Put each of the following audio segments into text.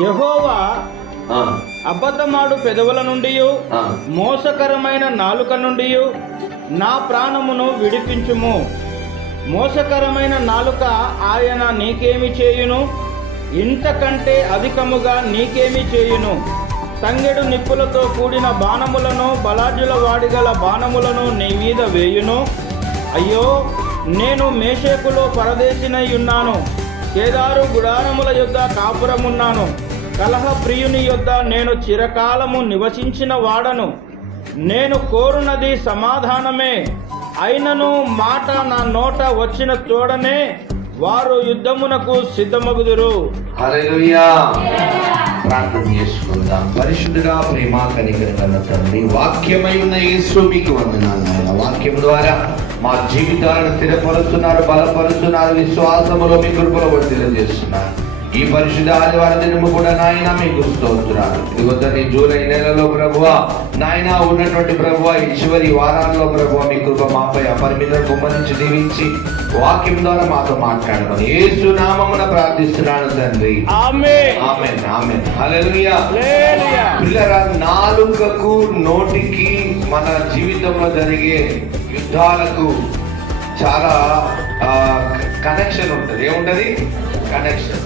యెహోవా అబద్ధమాడు పెదవుల నుండి మోసకరమైన నాలుక నుండి నా ప్రాణమును విడిపించుము. మోసకరమైన నాలుక ఆయన నీకేమి చేయును? ఇంతకంటే అధికముగా నీకేమి చేయును? తంగెడు నిప్పులతో కూడిన బాణములను బలాఢ్యుల వాడిగల బాణములను నీ మీద వేయును. అయ్యో, నేను మేషేకులో పరదేశినై ఉన్నాను, కేదారు గుడారముల యొద్ద కాపురమున్నాను. కలహ ప్రియుని యొద్ద నేను చిరకాలము నివసించిన వాడను. నేను కోరునది సమాధానమే, అయినను మాట నా నోట వచ్చిన తోడనే వారు యుద్ధమునకు సిద్ధమగుదురు. హల్లెలూయా. ప్రార్థన చేసుకుందాం. పరిశుద్ధుడా, ప్రేమ కనికరగల తండ్రి, వాక్యమై ఉన్న యేసు మీకు వందనాలు నాయనా. వాక్యం ద్వారా మా జీవితాలను స్థిరపరుస్తున్నారు, బలపరుస్తున్నారు, విశ్వాసములో మీ కృపలో వర్ధిల్లజేస్తున్నారు. ఈ పరిశుద్ధ ఆదివారం దినము కూడా నాయన మీకు స్తోత్రాలు. ఇదిగోని జూలై నెలలో ప్రభువా నాయన ఉన్నటువంటి ప్రభువా ఈ చివరి వారాల్లో ప్రభువా మీ కృప మాపై అపరిమిత కుమ్మరించి దీవించి వాక్యం ద్వారా మాతో మాట్లాడమని యేసు నామమున ప్రార్థిస్తున్నాను తండ్రి. ఆమేన్. ఆమేన్. ఆమేన్. హల్లెలూయా. హల్లెలూయా. పిల్లరా, నాలుకకు నోటికి మన జీవితంలో జరిగే యుద్ధాలకు చాలా కనెక్షన్ ఉంటుంది. ఏముంటది? కనెక్షన్.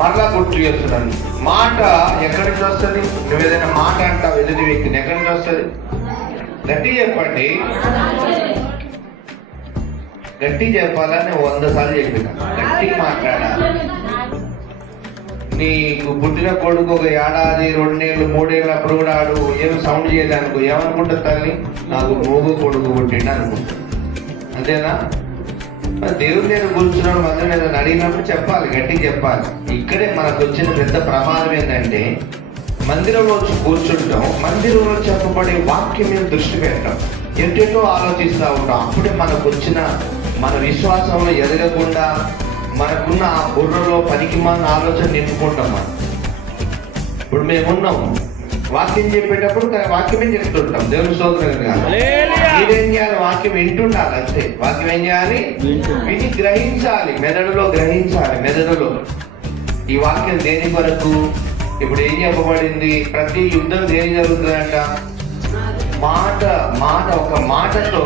మరలా గుర్తు చేస్తున్నాను, మాట ఎక్కడి నుంచి వస్తుంది? నువ్వు ఏదైనా మాట అంటావు ఎదుటి వ్యక్తిని, ఎక్కడి నుంచి వస్తుంది? గట్టి చెప్పండి. గట్టి చెప్పాలని 100 సార్లు చెప్పిన. గట్టి మాట్లాడాలి. నీకు పుట్టిన కొడుకు ఒక ఏడాది 2 ఏళ్ళు 3 ఏళ్ళు అప్పుడు కూడా ఆడు ఏం సౌండ్ చేయడానికి ఏమనుకుంటుంది తల్లి? నాకు మూగ కొడుకు పుట్టిండు అనుకుంటుంది. అంతేనా? దేవుడు నేను కూర్చున్నాడు మందిరం ఏదైనా అడిగినప్పుడు చెప్పాలి, గట్టి చెప్పాలి. ఇక్కడే మనకు వచ్చిన పెద్ద ప్రమాదం ఏంటంటే మందిరంలో వచ్చి కూర్చుంటాం, మందిరంలో చెప్పబడే వాక్యం మీద దృష్టి పెట్టాం, ఎంటేటో ఆలోచిస్తూ ఉంటాం. అప్పుడే మనకు వచ్చిన మన విశ్వాసంలో ఎదగకుండా మనకున్న ఆ బుర్రలో పనికి మన ఆలోచన నింపుకుంటాం. మనం ఇప్పుడు మేమున్నాం, వాక్యం చెప్పేటప్పుడు వాక్యమే చెప్తుంటాం. దేవుని స్తోత్రం కాదు. మీరేం చేయాలి? వాక్యం వింటుండాలి అంతే. వాక్యం ఏం చేయాలి? విని గ్రహించాలి, మెదడులో గ్రహించాలి. మెదడులో ఈ వాక్యం దేని కొరకు? ఇప్పుడు ఏం చెప్పబడింది? ప్రతి యుద్ధం దేని జరుగుతుందంట? మాట ఒక మాటతో,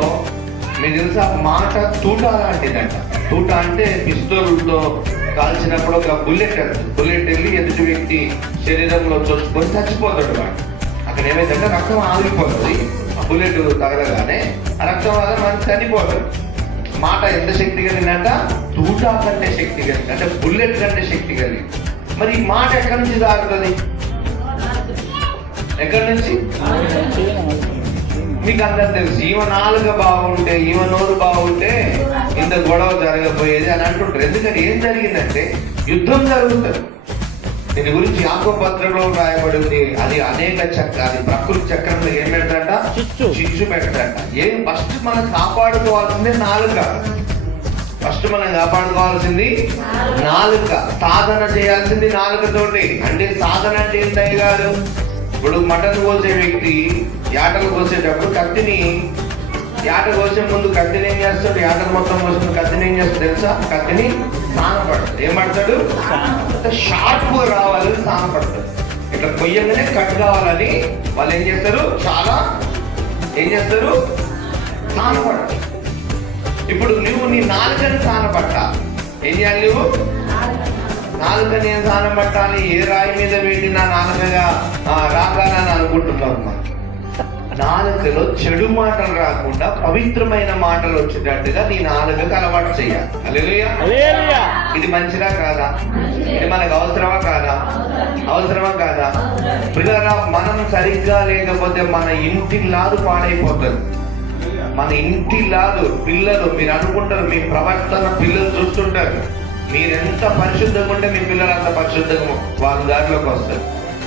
మీకు తెలుసా, మాట తూట లాంటిదంట. తూట అంటే పిస్తోల్తో కాల్చినప్పుడు ఒక బుల్లెట్ వెళ్ళి ఎదుటి వ్యక్తి శరీరంలో చొచ్చుకొని చచ్చిపోతాడు. వాడు అక్కడ ఏమైందంటే రక్తం ఆగిపోతుంది. ఆ బుల్లెట్ తగలగానే ఆ రక్తం వల్ల మనం చనిపోతాడు. మాట ఎంత శక్తి కలిగిందంట? తూట కంటే శక్తి కలిగింది, అంటే బుల్లెట్ కంటే శక్తి కలిగింది. మరి ఈ మాట ఎక్కడి నుంచి తాగుతుంది? ఎక్కడి నుంచి? మీకు అందరు తెలుసు, ఈమె నాలుక బాగుంటే, ఈమె నోరు బాగుంటే ఇంత గొడవ జరగబోయేది అని అంటుంటారు. ఎందుకంటే ఏం జరిగిందంటే యుద్ధం జరుగుతుంది. దీని గురించి యాకోబు పత్రికలో రాయబడింది. అది అనేక అది ప్రకృతి చక్రంలో ఏం పెడతాట? చిచ్చు పెడతాట. ఏం ఫస్ట్ మనం కాపాడుకోవాల్సింది నాలుక. ఫస్ట్ మనం కాపాడుకోవాల్సింది నాలుక. సాధన చేయాల్సింది నాలుకతోటి. అంటే సాధన అంటే ఏంటయ్య గారు? ఇప్పుడు మటన్ కోసే వ్యక్తి యాటలు కోసేటప్పుడు కత్తిని, యాట కోసే ముందు కత్తిని ఏం చేస్తాడు? యాటలు మొత్తం కోసిన కత్తిని ఏం చేస్తాడు తెలుసా? కత్తిని స్నానపడతాడు. ఏం పడతాడు? షార్ప్ రావాలని స్నానపడతాడు. ఇట్లా కొయ్యంగానే కట్ కావాలని వాళ్ళు ఏం చేస్తారు? ఏం చేస్తారు? స్నానపడతారు. ఇప్పుడు నువ్వు నీ నాలుకని స్నానపట్ట ఏం చేయాలి? నువ్వు నాలుకని ఏం స్నానం పట్టాలి? ఏ రాయి మీద పెట్టి నా నాలుకగా రాగాలని అనుకుంటున్నావు. మనం నాలుకలో చెడు మాటలు రాకుండా పవిత్రమైన మాటలు వచ్చేటట్టుగా నీ నాలుకకు అలవాటు చేయాలి. హల్లెలూయా. ఇది మంచిదా కాదా? ఇది మనకు అవసరమా కాదా? అవసరమా కాదా? పిల్లరా, మనం సరిగ్గా లేకపోతే మన ఇంటి లాదు పాడైపోతుంది. మన ఇంటి లాదు పిల్లలు, మీరు అనుకుంటారు మీ ప్రవర్తన పిల్లలు చూస్తుంటారు. మీరెంత పరిశుద్ధంగా ఉంటే మీ పిల్లలు అంత పరిశుద్ధంగా వాళ్ళ దారిలోకి వస్తారు.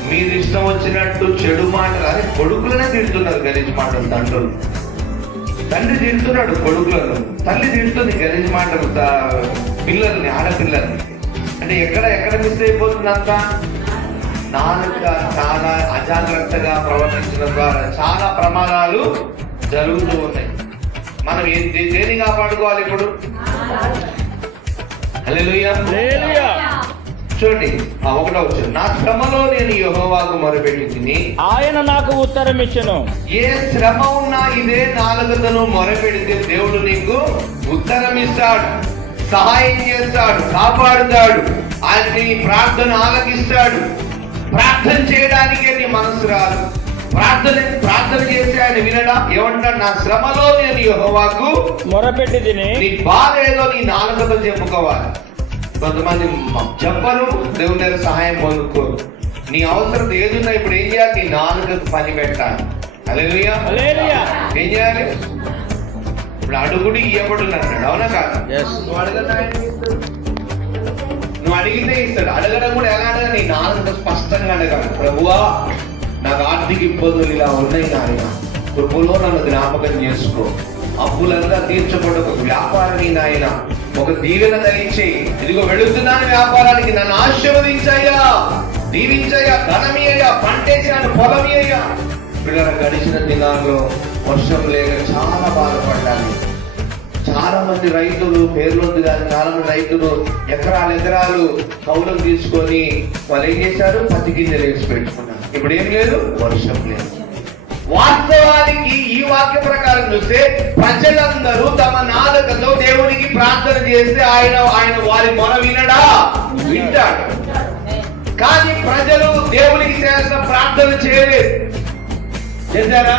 మీరు ఇష్టం వచ్చినట్టు చెడు మాటలు, అదే కొడుకులనే తిడుతున్నారు గలీజ్ మాటలు. తండ్రి తిడుతున్నాడు కొడుకులను, తల్లి తిడుతుంది గలీజ్ మాటలు పిల్లల్ని, ఆడపిల్లల్ని. అంటే ఎక్కడ మిస్ అయిపోతుంది అంతా? నాలుక చాలా అజాగ్రత్తగా ప్రవర్తించడం ద్వారా చాలా ప్రమాదాలు జరుగుతూ ఉన్నాయి. మనం దేన్ని కాపాడుకోవాలి ఇప్పుడు? హల్లెలూయా. చూడండి 1వ వచనం, నా శ్రమలో నేను యెహోవాకు మొరపెట్టితిని, ఆయన నాకు ఉత్తరం ఇచ్చెను. ఏ శ్రమ ఉన్నా ఇదే నాలుకతో మొరపెడితే దేవుడు నీకు ఉత్తరం ఇస్తాడు, సహాయం చేస్తాడు, కాపాడుతాడు. ఆయన నీ ప్రార్థన ఆలకిస్తాడు. ప్రార్థన చేయడానికే నీ మనసు రాదు. ప్రార్థన చేసి ఆయన వినడా? ఏమంటాడు? నా శ్రమలో నేను యెహోవాకు మొరపెట్టి తిని. నీ బాధ ఏదో నీ నాలుకతో చెప్పుకోవాలి. కొంతమంది చెప్పరు, దేవుని దగ్గర సహాయం పొందుకోరు. నీ అవసరం ఏదున్నా ఇప్పుడు ఏం చేయాలి? నీ నాలుకకు పని పెట్టాలి. హల్లెలూయా. హల్లెలూయా. ఏం చేయాలి? ఇప్పుడు అడుగుడి ఇవ్వబడును అన్నాడు, అవునా కాదు? Yes. నువ్వు అడిగితే ఇస్తాడు. అడగడం కూడా ఎలా అడగా? నీ నాలుగు స్పష్టంగా అడగాలి. ప్రభువా, నాకు ఆర్థిక ఇబ్బందులు ఇలా ఉన్నాయి, నాయన కృపలో నన్ను జ్ఞాపకం చేసుకో. అప్పులంతా తీర్చబడ్డ ఒక వ్యాపారాన్ని నాయన ఒక దీవెన దయచేయి. ఇదిగో వెళుతున్నాను వ్యాపారానికి, నన్ను ఆశీర్వదించయ్యా, దీవించయ్యా, ధనమయ్యా, పంటేసాను, పొలమయ్యా. పిల్లల గడిచిన దినాల్లో వర్షం లేక చాలా బాధపడ్డాను. చాలా మంది రైతులు పేర్లొద్దు కానీ చాలా మంది రైతులు ఎకరాలు కౌలం తీసుకొని వాళ్ళు ఏం చేశారు? పత్తి గింజలు వేసి పెట్టుకున్నారు. ఇప్పుడు ఏం లేదు, వర్షం లేదు. వాస్తవానికి ఈ వాక్య ప్రకారం చూస్తే ప్రజలందరూ తమ నాలుకతో దేవునికి ప్రార్థన చేస్తే ఆయన వారి మొర వినడా? వింటాడు. కానీ ప్రజలు దేవునికి చేసిన ప్రార్థన చేయలేదు. చేశారా?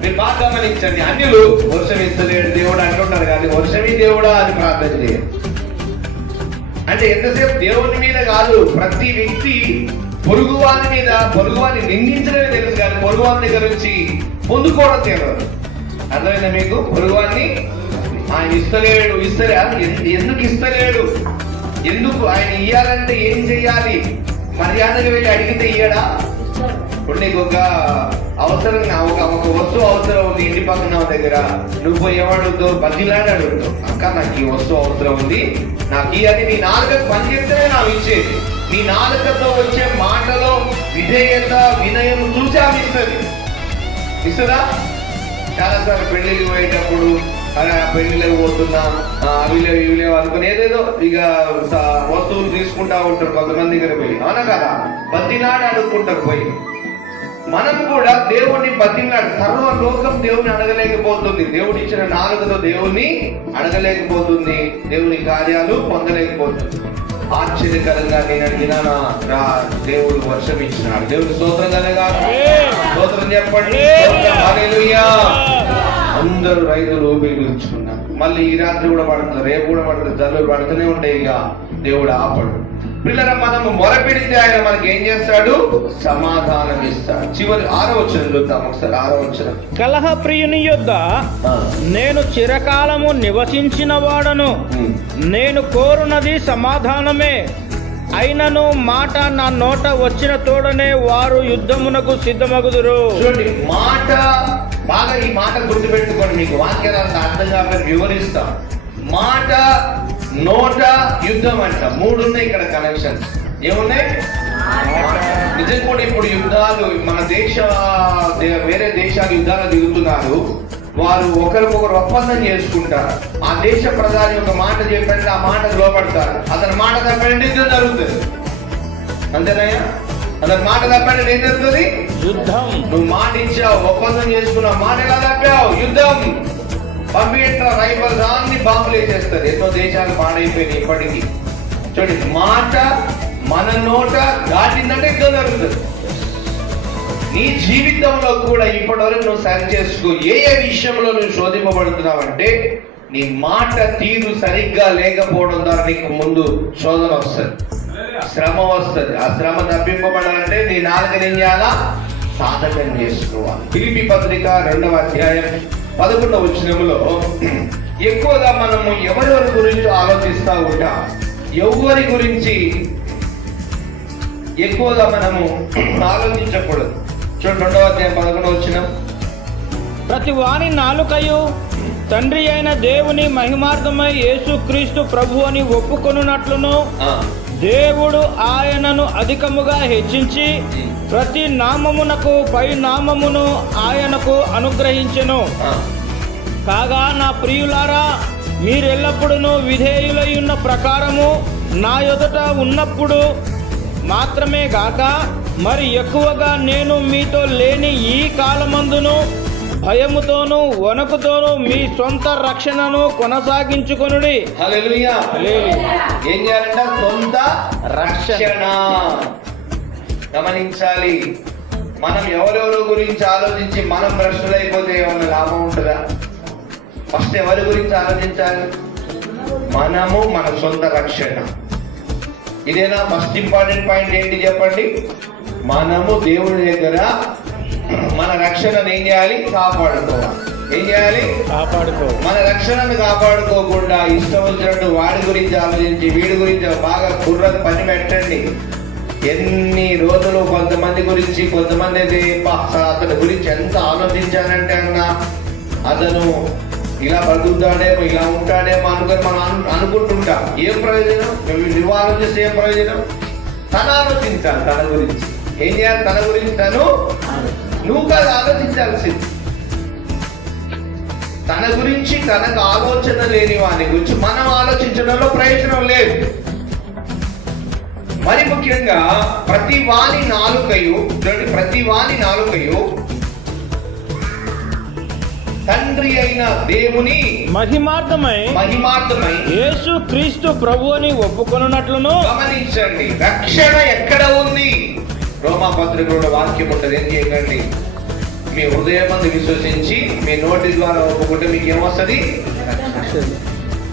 మీరు బాగా గమనించండి. అన్యులు వర్షం ఇస్తలేడు దేవుడు అంటుంటారు, కానీ వర్షమీ దేవుడా అని ప్రార్థన చేయరు. అంటే ఎంతసేపు దేవుని మీద కాదు, ప్రతి వ్యక్తి పొరుగువాని మీద, పొరుగువాన్ని నిందించడమే తెలుసు, కానీ పొరుగువాని దగ్గర నుంచి పొందుకోవడం తెలియదు. అర్థమైందా మీకు? పొరుగువాన్ని ఆయన ఇస్తలేడు, ఎందుకు ఇస్తలేడు? ఎందుకు ఆయన ఇయ్యాలంటే ఏం చెయ్యాలి? మర్యాదగా వెళ్ళి అడిగితే ఇయ్యడా? ఇప్పుడు నీకు ఒక అవసరం, ఒక వస్తువు అవసరం ఉంది ఇంటి పక్కన దగ్గర, నువ్వు పోయి ఏమడుగుతో బతిలాడి అడుగుతావు, అక్క నాకు ఈ వస్తువు అవసరం ఉంది, నాకు ఈ అది నీ నాలుకకు పని చేస్తేనే నాకు ఇచ్చేది. నీ నాలుకతో వచ్చే మాటలో విధేయత, వినయం చూసి ఆమె ఇస్తుందా? చాలాసార్లు పెళ్లికి పోయేటప్పుడు పెళ్లికి పోతున్నా అవి లేవు అనుకుని ఏదేదో ఇక వస్తువులు తీసుకుంటా ఉంటారు కొంతమంది దగ్గర పోయి, అవునా కదా? బతిలాడి అడుక్కుంటారు పోయి. మనం కూడా దేవుణ్ణి బతిలాడు. సర్వ లోకం దేవుని అడగలేకపోతుంది. దేవుడు ఇచ్చిన నాలుగుతో దేవుణ్ణి అడగలేకపోతుంది, దేవుని కార్యాలు పొందలేకపోతుంది. ఆశ్చర్యకరంగా నేను అడిగినా దేవుడు వర్షం ఇచ్చినాడు. దేవుడు స్తోత్రం కలగా, స్తోత్రం చెప్పండి. హల్లెలూయా. అందరూ రైతులు ఊపిరిపీల్చుకున్నారు. మళ్ళీ ఈ రాత్రి కూడా పడుతుంది, రేపు కూడా పడుతుంది, జల్లు పడుతూనే ఉంటాయి. ఇక దేవుడు ఆపడు. పిల్లల మనము మొరపెడితే ఆయన మనకి ఏం చేస్తాడు? సమాధానం ఇస్తాడు. చివరి 6వ వచనం చూద్దాం ఒకసారి. 6వ వచనం, కలహ ప్రియుని యొద్ద నేను చిరకాలము నివసించిన వాడను, నేను కోరునది సమాధానమే, అయినను మాట నా నోట వచ్చిన తోడనే వారు యుద్ధమునకు సిద్ధమగుదురు. చూడండి, మాట బాగా ఈ మాట గుర్తుపెట్టుకోండి. మీకు వాక్యాలను అర్థం కాకపోతే వివరిస్తాం. మాట, నోట, యుద్ధం అంట. 3 ఉన్నాయి ఇక్కడ కనెక్షన్స్. ఏమున్నాయి? నిజం కూడా ఇప్పుడు యుద్ధాలు మన వేరే దేశాలు యుద్ధాలు దిగుతున్నారు. వారు ఒకరికొకరు ఒప్పందం చేసుకుంటారు. ఆ దేశ ప్రధాని ఒక మాట చెప్పండి, ఆ మాట లోపడతారు. అతని మాట తప్పండి యుద్ధం జరుగుతుంది. అంతేనయ్యా? అతని మాట తప్పండి ఏం జరుగుతుంది? యుద్ధం. నువ్వు మాట ఇచ్చావు, ఒప్పందం చేసుకున్నావు, మాట ఎలా తప్పావు? యుద్ధం. పంపిట్ల రైఫల్ దాన్ని బాంబులు వేసేస్తారు. ఎన్నో దేశాలు పాడైపోయినాయి ఇప్పటికీ. చూడండి, మాట మన నోట దాటిందంటే యుద్ధం జరుగుతుంది. నీ జీవితంలో కూడా ఇప్పటివరకు నువ్వు సరి చేసుకో. ఏ విషయంలో నువ్వు శోధింపబడుతున్నావంటే నీ మాట తీరు సరిగ్గా లేకపోవడం ద్వారా నీకు ముందు శోధన వస్తుంది, శ్రమ వస్తుంది. ఆ శ్రమ తప్పింపబడాలంటే నీ నాలుకని ఏం చేయాలా? సాధకం చేసుకోవాలి. ఫిలిప్పీ పత్రిక 2వ అధ్యాయం 11వ వచనంలో ఎక్కువగా మనము ఎవరెవరి గురించి ఆలోచిస్తూ ఉంటాం, ఎవరి గురించి ఎక్కువగా మనము ఆలోచించకూడదు. చూడండి 2వ అధ్యాయం 11వ వచనం, ప్రతి వాని నాలుకయు తండ్రి అయిన దేవుని మహిమార్థమై యేసుక్రీస్తు ప్రభు అని ఒప్పుకొనున్నట్లును దేవుడు ఆయనను అధికముగా హెచ్చించి ప్రతి నామమునకు పై నామమును ఆయనకు అనుగ్రహించెను. కాగా నా ప్రియులారా, మీరెల్లప్పుడూ విధేయులై ఉన్న ప్రకారము నా ఎదుట ఉన్నప్పుడు మాత్రమే గాక మరి ఎక్కువగా నేను మీతో లేని ఈ కాలమందును భయముతోను వణకుతోను మీ సొంత రక్షణను కొనసాగించుకొనుడి. హల్లెలూయా. హల్లెలూయా. ఏం చేయాలంట? సొంత రక్షణ. గమనించాలి. మనం ఎవరెవరి గురించి ఆలోచించి మనం భ్రష్టులైపోతే ఏమన్నా లాభం ఉంటుందా? ఫస్ట్ ఎవరి గురించి ఆలోచించాలి? మనము, మన సొంత రక్షణ. ఇదేనా ఫస్ట్ ఇంపార్టెంట్ పాయింట్? ఏంటి చెప్పండి? మనము దేవుని దగ్గర మన రక్షణను ఏం చేయాలి? కాపాడుకోవాలి. ఏం చేయాలి? మన రక్షణను కాపాడుకోకుండా ఇష్టం వచ్చినట్టు వాడి గురించి ఆలోచించి వీడి గురించి బాగా కుర్రది పని పెట్టండి. ఎన్ని రోజులు కొంతమంది గురించి, కొంతమంది అయితే అతని గురించి ఎంత ఆలోచించానంటే అన్నా అతను ఇలా బతుకుతాడేమో, ఇలా ఉంటాడేమో అనుకుని మనం అనుకుంటుంటాం. ఏం ప్రయోజనం? నువ్వు ఆలోచిస్తే ఏం ప్రయోజనం? తను ఆలోచించాలి తన గురించి. ఏం చేయాలి? తన గురించి నువ్వు కాదు ఆలోచించాల్సింది. తన గురించి తనకు ఆలోచన లేని వాని గురించి మనం ఆలోచించడంలో ప్రయోజనం లేదు. మరి ముఖ్యంగా ప్రతి వాని నాలుకయు తండ్రి అయిన దేవుని మహిమార్థమై యేసు క్రీస్తు ప్రభు అని ఒప్పుకొనున్నట్లును. గమనించండి, రక్షణ ఎక్కడ ఉంది? రోమా పత్రికలో వాక్యం ఉంటుంది. ఏం చేయకండి? మీ హృదయమందు విశ్వసించి మీ నోటి ద్వారా ఒప్పుకుంటే మీకు ఏమొస్తుంది?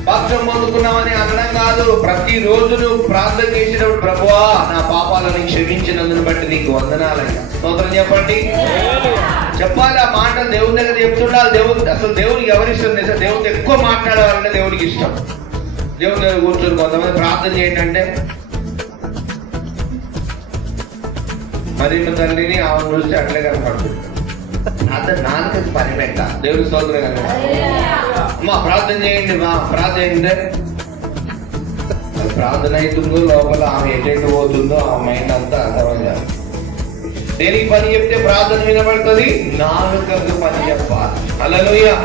వాక్యం పొందుకున్నామని అనడం కాదు. ప్రతిరోజు నువ్వు ప్రార్థన చేసినప్పుడు ప్రభువా నా పాపాలను క్షమించినందును బట్టి నీకు వందనాలయ్యా స్తోత్రం చెప్పండి. చెప్పాలి ఆ మాట దేవుని దగ్గర చెప్తుండాలి. అసలు దేవునికి ఎవరిష్టం తెలుసా? దేవునితో ఎక్కువ మాట్లాడాలంటే దేవునికి ఇష్టం. దేవుని దగ్గర కూర్చొని కొంతమంది ప్రార్థన చేయండి అంటే మరి తండ్రిని ఆమెను చూస్తే అట్లే కనపడుతుంది. అతను నాలుగు పని పెట్ట దేవుని స్తోత్రం కదా. మా ప్రార్థన చేయండి, మా ప్రార్థన చేయండి. ప్రార్థన అవుతుందో లోపల ఆమె ఎటెండు పోతుందో ఆ మైండ్ అంతా అర్థం. దేనికి పని చెప్తే ప్రార్థన వినబడుతుంది? నాలుకకు పని చెప్పాలి. హల్లెలూయా.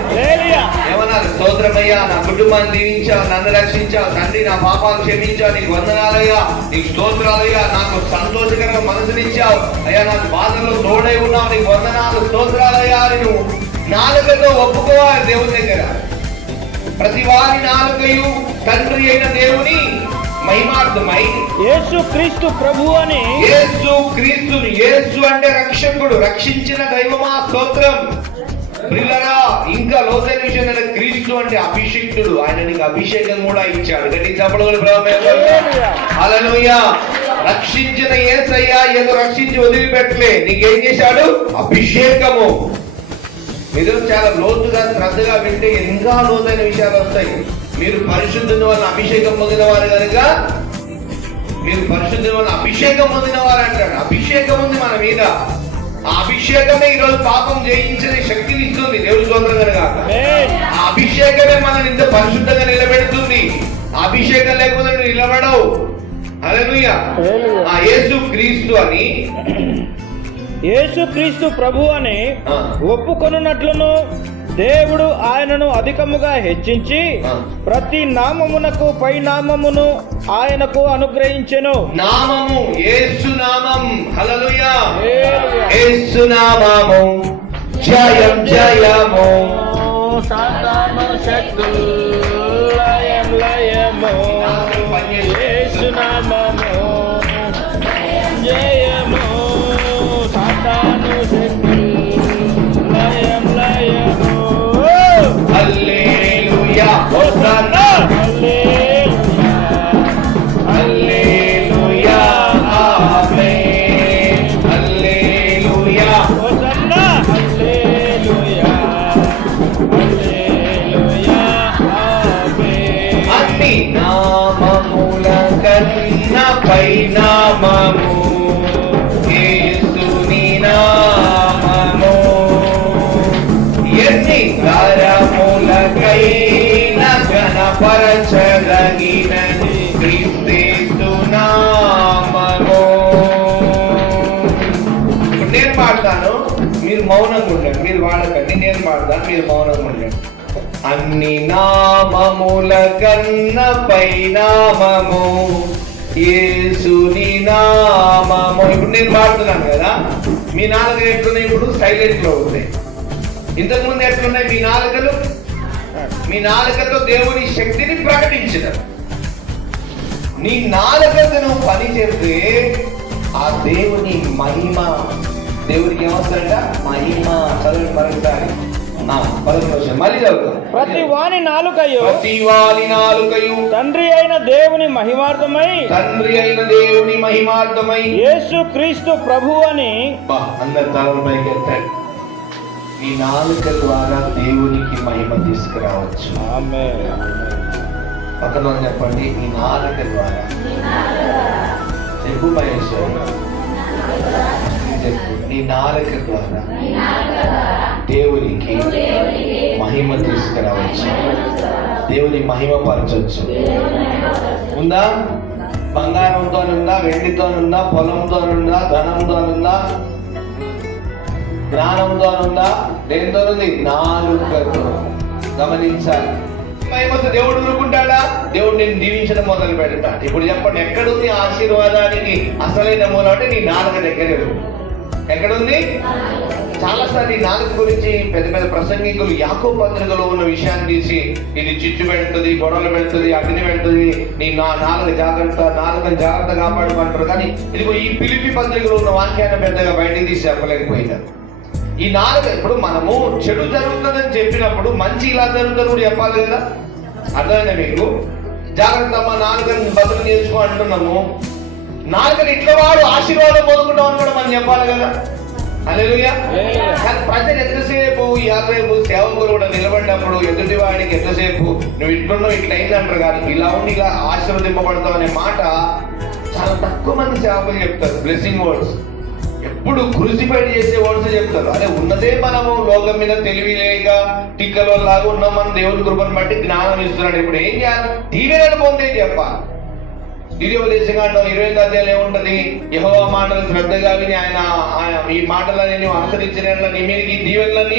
ఏమన్నారు? స్తోత్రమయ్యా, నా కుటుంబాన్ని దీవించావు, నన్ను రక్షించావు తండ్రి, నా పాపాలు క్షమించావు, నీకు వందనాలయ్యా, నీకు స్తోత్రాలయ్యా, నాకు సంతోషకరంగా మనసునిచ్చావు అయ్యా, నాకు బాధల్లో తోడై ఉన్నావు, నీకు వందనాలు స్తోత్రాలయ్యా అని నువ్వు నాలుకతో ఒప్పుకోవాలి దేవుని దగ్గర. ప్రతి వారి నాలుకయు తండ్రి అయిన దేవుని మహిమార్థమై యేసు క్రీస్తు ప్రభు అని. యేసు అంటే రక్షకుడు, రక్షించిన దైవమా స్తోత్రం. ప్రియులారా, ఇంకా లోతైన విషయం అంటే క్రీస్తు అంటే అభిషేక్తుడు. ఆయన నీకు అభిషేకం కూడా ఇచ్చాడు. గట్టి చప్పట్లు హల్లెలూయా. రక్షించిన యేసయ్య ఏదో రక్షించి వదిలిపెట్టలే, నీకేం చేశాడు? అభిషేకము. మీరు చాలా లోతుగా శ్రద్ధగా వింటే ఇంకా లోతైన విషయాలు వస్తాయి. మీరు పరిశుద్ధుని వల్ల అభిషేకం పొందిన వారు కనుక మీరు పరిశుద్ధుని వల్ల అభిషేకం పొందిన వారు అంటాడు. అభిషేకం ఉంది మన మీద. ఆ అభిషేకమే ఈరోజు పాపం జయించే శక్తిని ఇస్తుంది. దేవుడి స్తోత్రం కనుక ఆ అభిషేకమే మనల్ని ఇంత పరిశుద్ధంగా నిలబెడుతుంది. ఆ అభిషేకం లేకపోతే నువ్వు నిలబడవు. హల్లెలూయా. ఆ యేసు క్రీస్తు అని, యేసు క్రీస్తు ప్రభు అని ఒప్పుకొనున్నట్లును దేవుడు ఆయనను అధికముగా హెచ్చించి ప్రతి నామమునకు పై నామమును ఆయనకు అనుగ్రహించెను. నామము యేసు నామం. హల్లెలూయా. యేసు నామము జయం జయము. సాతాను శక్తులు లయం లయము. యేసు నామము జయము. సాతాను శక్తులు లయం లయము. హల్లెలూయా. హోసన్నా. హల్లెలూయా. హల్లెలూయా. ఆమేన్. హల్లెలూయా. హోసన్నా. హల్లెలూయా. హల్లెలూయా. ఆమేన్. అన్ని నామముల కన్నా పై నామము యేసుని నామము. ఎన్ని తరములకైనా ఘనపరచదగినది క్రీస్తు నామము. నేను పాడతాను, మీరు మౌనంగా ఉండండి. మీరు వాడకండి. నేను పాడతాను, మీరు మౌనంగా ఉండండి. అన్ని నామముల కన్న పై నామము యేసుని నామము. ఇప్పుడు నేను పాడుతున్నాను కదా, మీ నాలుగు ఎట్లున్నాయి? ఇప్పుడు సైలెంట్ లో ఉన్నాయి. ఇంతకు ముందు ఎట్లున్నాయి మీ నాలుకలు? మీ నాలుకతో దేవుని శక్తిని ప్రకటించిన. నీ నాలుకతో నువ్వు పని చేస్తే ఆ దేవుని మహిమ, దేవుడికి ఏమొస్తుందంట? మహిమ. చదువు మరొకసారి, మళ్ళీ చదువుతాం. ప్రతి వాని నాలుకయు తండ్రి అయిన దేవుని మహిమార్థమై యేసు క్రీస్తు ప్రభు అని అందరు తలపైకి ఎత్తాడు. ఈ నాలుక ద్వారా దేవునికి మహిమ తీసుకురావచ్చు. ఆమేన్. పక్కన చెప్పండి, ఈ నాలుక ద్వారా. చెప్పు మహేశ్వరి, నీ నాలుక ద్వారా దేవునికి మహిమ తీసుకురావచ్చు, దేవుని మహిమ పరచవచ్చు. ఉందా? బంగారంతోనుందా, వెండితోనుందా, పొలంతోనుందా, ధనంతోనుందా, జ్ఞానంతోనుందా? దేనితోనుంది? నాలుకతో. గమనించాలి. మహిమతో దేవుడు ఊరుకుంటాడా? దేవుడు నేను దీవించడం మొదలు పెడతాడు. ఇప్పుడు చెప్పండి, ఎక్కడుంది ఆశీర్వాదానికి అసలైన మూలం? అంటే నీ నాలుక దగ్గరే ఉంది. ఎక్కడుంది? చాలాసార్లు ఈ నాలుక గురించి పెద్ద పెద్ద ప్రసంగికులు యాకోబు పత్రికలో ఉన్న విషయాన్ని తీసి, ఇది చిచ్చు పెడుతుంది, గొడవలు పెడుతుంది, అగ్ని పెడుతుంది, నీ నాలుగు జాగ్రత్త, నాలుగని జాగ్రత్త కాపాడుకుంటారు. కానీ ఇదిగో ఈ ఫిలిప్పీ పత్రికలో ఉన్న వాక్యాన్ని పెద్దగా బయటికి తీసి చెప్పలేకపోయినారు. ఈ నాలుగు, ఇప్పుడు మనము చెడు జరుగుతుందని చెప్పినప్పుడు మంచి ఇలా జరుగుతుంది కూడా చెప్పాలి కదా. అర్థమైందా మీకు? జాగ్రత్త అమ్మ, నాలుగని బదులు నేర్చుకో అంటున్నాము. నాలుగని ఇట్లా వాడు ఆశీర్వాదం పొందుకుంటామని కూడా మనం చెప్పాలి కదా. హల్లెలూయా. కానీ ప్రజలు ఎంతసేపు యాకోబు సేవకులు కూడా నిలబడినప్పుడు ఎదుటి వాడికి ఎంతసేపు నువ్వు ఇట్లున్నావు, ఇట్లా అయిందంటారు. కానీ ఇలా ఉండి ఇలా ఆశీర్వదింపబడతావు అనే మాట చాలా తక్కువ మంది సేవకులు చెప్తారు. బ్లెస్సింగ్ వర్డ్స్ ఎప్పుడు క్రూసిఫైడ్ చేసే వర్డ్స్ చెప్తారు. అదే ఉన్నదే మనము లోకం మీద తెలివి లేక టిక్కలో లాగా ఉన్నాం. మనం దేవుని కృపను బట్టి జ్ఞానం ఇస్తున్నాడు. ఇప్పుడు ఏం చేయాలి? దీవెనలు పొందే చెప్పాలి. ద్వితీయోపదేశకాండం 20వ అధ్యాయం ఏముంటది? యెహోవా మాటలు శ్రద్ధగా విని ఆయన ఈ మాటలని అనుసరించిన నీ మీదకి దీవెనలన్నీ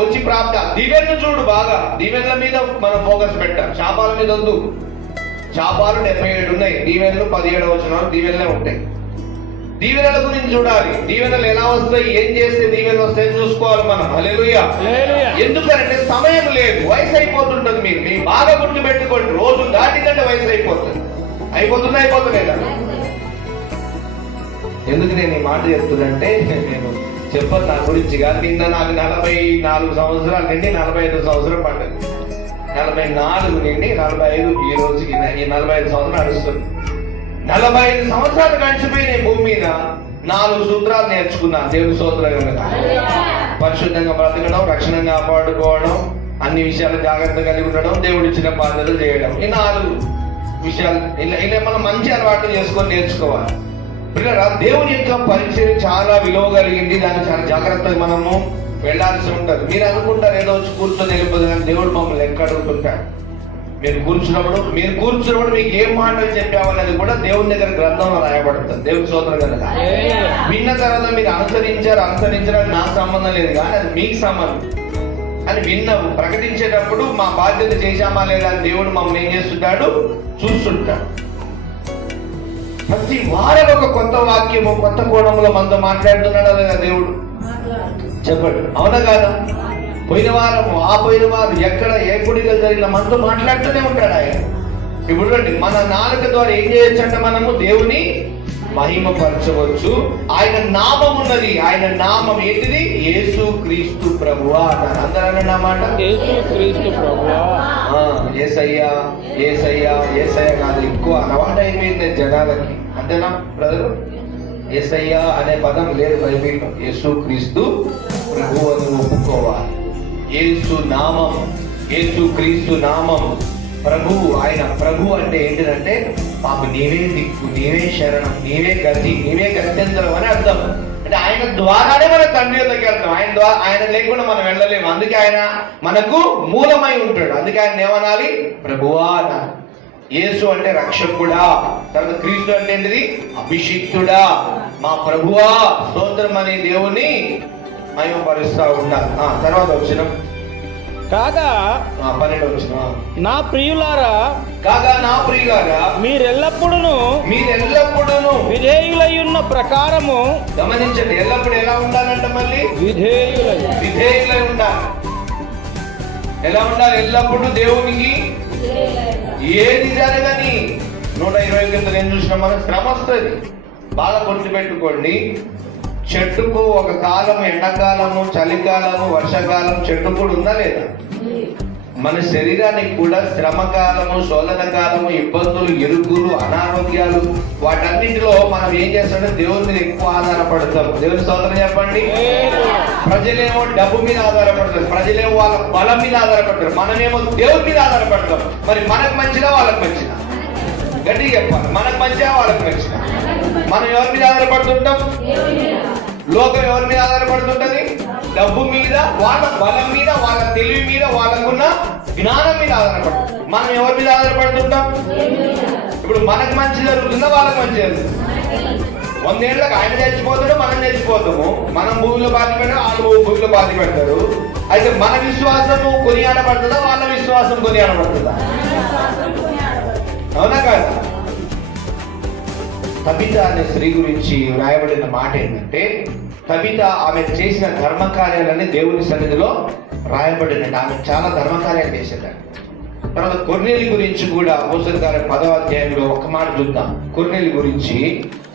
వచ్చి ప్రాప్త. దీవెనలు చూడు బాగా, దీవెనల మీద మనం ఫోకస్ పెట్టాలి. శాపాల మీద వద్దు. శాపాలు 77 ఉన్నాయి, దీవెనలు 17వ వచనాలు దీవెనలే ఉంటాయి. దీవెనల గురించి చూడాలి. దీవెనలు ఎలా వస్తాయి, ఏం చేస్తే దీవెనలు వస్తాయని చూసుకోవాలి మనం. హల్లెలూయా. ఎందుకంటే సమయం లేదు, వయసు అయిపోతుంటది. మీరు బాగా గుర్తు పెట్టుకోండి, రోజు దాటికంటే వయసు అయిపోతుంది. అయిపోతుందా? ఎందుకు నేను ఈ మాట చెప్తుందంటే, నేను చెప్పను నా గురించి కాదు. నిన్న నాకు 44 సంవత్సరాలు నిండి 45 సంవత్సరం పడ్డది. 44 నుండి 45 ఈ రోజుకి ఈ 45 సంవత్సరాలు నడుస్తుంది. 45 సంవత్సరాలు గడిచిపోయిన భూమి మీద 4 సూత్రాలు నేర్చుకున్నాను. దేవుని స్తోత్రం. పరిశుద్ధంగా బ్రతకడం, రక్షణ కాపాడుకోవడం, అన్ని విషయాలు జాగ్రత్త కలిగి ఉండడం, దేవుడు ఇచ్చిన బాధ్యతలు చేయడం. ఈ 4 విషయాలు ఇలా మనం మంచి అలవాటు చేసుకొని నేర్చుకోవాలి. పిల్లరా, దేవుని యొక్క పరిచయం చాలా విలువ కలిగింది. దాన్ని చాలా జాగ్రత్తగా మనము వెళ్లాల్సి ఉంటుంది. మీరు అనుకుంటారు ఏదో వచ్చి కూర్చొని వెళ్ళిపోదు, కానీ దేవుడు మమ్మల్ని ఎక్కడ అడుగుతుంటాడు. మీరు కూర్చున్నప్పుడు మీకు ఏం మాటలు చెప్పామనేది కూడా దేవుని దగ్గర గ్రంథంలో రాయబడుతుంది. దేవుని స్తోత్రం కనుక విన్న తర్వాత మీరు అనుసరించడానికి నాకు సంబంధం లేదు, కానీ అది మీకు సంబంధం అని విన్నాము. ప్రకటించేటప్పుడు మా బాధ్యత చేశామా లేదా అని దేవుడు మమ్మల్ని ఏం చేస్తుంటాడు? చూస్తుంటాడు. ప్రతి వారం ఒక కొత్త వాక్యము, కొత్త కోణంలో మనతో మాట్లాడుతున్నాడు లేదా దేవుడు? చెప్పండి, అవునా కాదా? పోయిన వారం ఎక్కడ ఏ గుడిగా జరిగిన మనతో మాట్లాడుతూనే ఉంటాడు ఆయన. ఇప్పుడు రండి, మన నాలుక ద్వారా ఏం చేయొచ్చు అంటే మనము దేవుని మహిమపరచవచ్చు. ఆయన నామం ఉన్నది. ఆయన నామం ఏంటిది? యేసు క్రీస్తు ప్రభువా అన్నారు. అందరూ అన్నమాట యేసు క్రీస్తు ప్రభువా. యేసయ్యా యేసయ్యా యేసయ్య కాదు, ఎక్కువ అలవాటు అయిపోయింది జనాలకి. అంతేనా బ్రదరు? యేసయ్యా అనే పదం లేదు బైబిల్లో. యేసు క్రీస్తు ప్రభువు అని ఒప్పుకోవాలి. యేసు నామం, యేసు క్రీస్తు నామం ప్రభువు. ఆయన ప్రభు అంటే ఏంటిదంటే మాకు నీవే దిక్కు, నీవే శరణం, నీవే గతి, నీవే గత్యంతరం అని అర్థం. అంటే ఆయన ద్వారానే మన తండ్రి దగ్గరికి వెళ్తాం. ఆయన లేకుండా మనం వెళ్ళలేము. అందుకే ఆయన మనకు మూలమై ఉంటాడు. అందుకే ఆయన ఏమనాలి? ప్రభువా అనాలి. యేసు అంటే రక్షకుడా, తర్వాత క్రీస్తు అంటే ఏంటిది? అభిషిక్తుడా. మా ప్రభువా స్తోత్రం అనే దేవుని మహిమపరుస్తూ ఉండాలి. తర్వాత వచ్చిన కాగా 12వ వచనం. నా ప్రియులారా, కాగా నా ప్రియులారా, మీరెల్లప్పుడూ మీరెల్లప్పుడూ విధేయులై ఉన్న ప్రకారము, గమనించండి, ఎల్లప్పుడు ఎలా ఉండాలంట? మళ్ళీ విధేయులై ఉండాలి. ఎలా ఉండాలి? ఎల్లప్పుడూ దేవునికి ఏది జరగని 120 కింద నేను చూసిన మనం శ్రమ వస్తుంది. బాగా గుర్తుపెట్టుకోండి, చెట్టుకు ఒక కాలం, ఎండాకాలము, చలికాలము, వర్షాకాలం చెట్టు కూడా ఉందా లేదా? మన శరీరానికి కూడా శ్రమకాలము, శోధన కాలము, ఇబ్బందులు, ఇరుకులు, అనారోగ్యాలు, వాటన్నిటిలో మనం ఏం చేస్తామంటే దేవుని మీద ఎక్కువ ఆధారపడతాం. దేవుని స్తోత్రం చెప్పండి. ప్రజలేమో డబ్బు మీద ఆధారపడతారు, ప్రజలేమో వాళ్ళ బలం మీద ఆధారపడతారు, మనమేమో దేవుని మీద ఆధారపడతాం. మరి మనకు మంచిదా వాళ్ళకి మంచిదా? గట్టిగా చెప్పాలి. మనకు మంచిదా వాళ్ళకి మంచిదా? మనం ఎవరి మీద ఆధారపడుతుంటాం? లోకం ఎవరి మీద ఆధారపడుతుంటది? డబ్బు మీద, వాళ్ళ బలం మీద, వాళ్ళ తెలివి మీద, వాళ్ళకున్న జ్ఞానం మీద ఆధారపడుతుంది. మనం ఎవరి మీద ఆధారపడుతుంటాం? ఇప్పుడు మనకు మంచి జరుగుతుందా వాళ్ళకి మంచి జరుగుతుంది? 100 ఏళ్ళకి ఆయన చచ్చిపోతాడు, మనం చచ్చిపోతాము. మనం భూమిలో బాధ పెడతాం, వాళ్ళు భూమిలో బాధ పెడతారు. అయితే మన విశ్వాసము కొనియాడబడుతుందా, వాళ్ళ విశ్వాసం కొనియాడబడుతుందా? అవునా కాదు? తబిత అనే స్త్రీ గురించి రాయబడిన మాట ఏంటంటే, తబిత ఆమె చేసిన ధర్మకార్యాలని దేవుని సన్నిధిలో రాయబడినట్టు. ఆమె చాలా ధర్మకార్యాలు చేసేదాన్ని. తర్వాత కొర్నేలి గురించి కూడా అపోస్తలుల కార్యం 10వ అధ్యాయంలో ఒక మాట చూద్దాం. కొర్నేలి గురించి,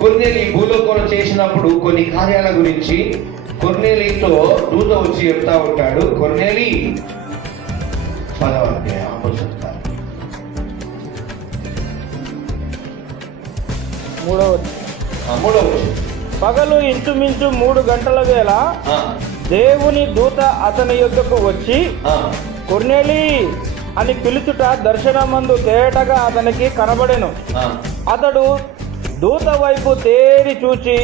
కొర్నేలి భూలోకంలో చేసినప్పుడు కొన్ని కార్యాల గురించి కొర్నేలితో దూత వచ్చి చెప్తా ఉంటాడు. కొర్నేలి 10వ అధ్యాయం అపోస్తలుల కార్యం 3వ పగలు ఇంచుమించు 3 గంటల వేళ దేవుని దూత అతని యొద్దకు వచ్చి కొర్నేలి అని పిలుచుట దర్శనమందు తేటగా అతనికి కనబడెను. అతడు దూత వైపు తేరి చూచి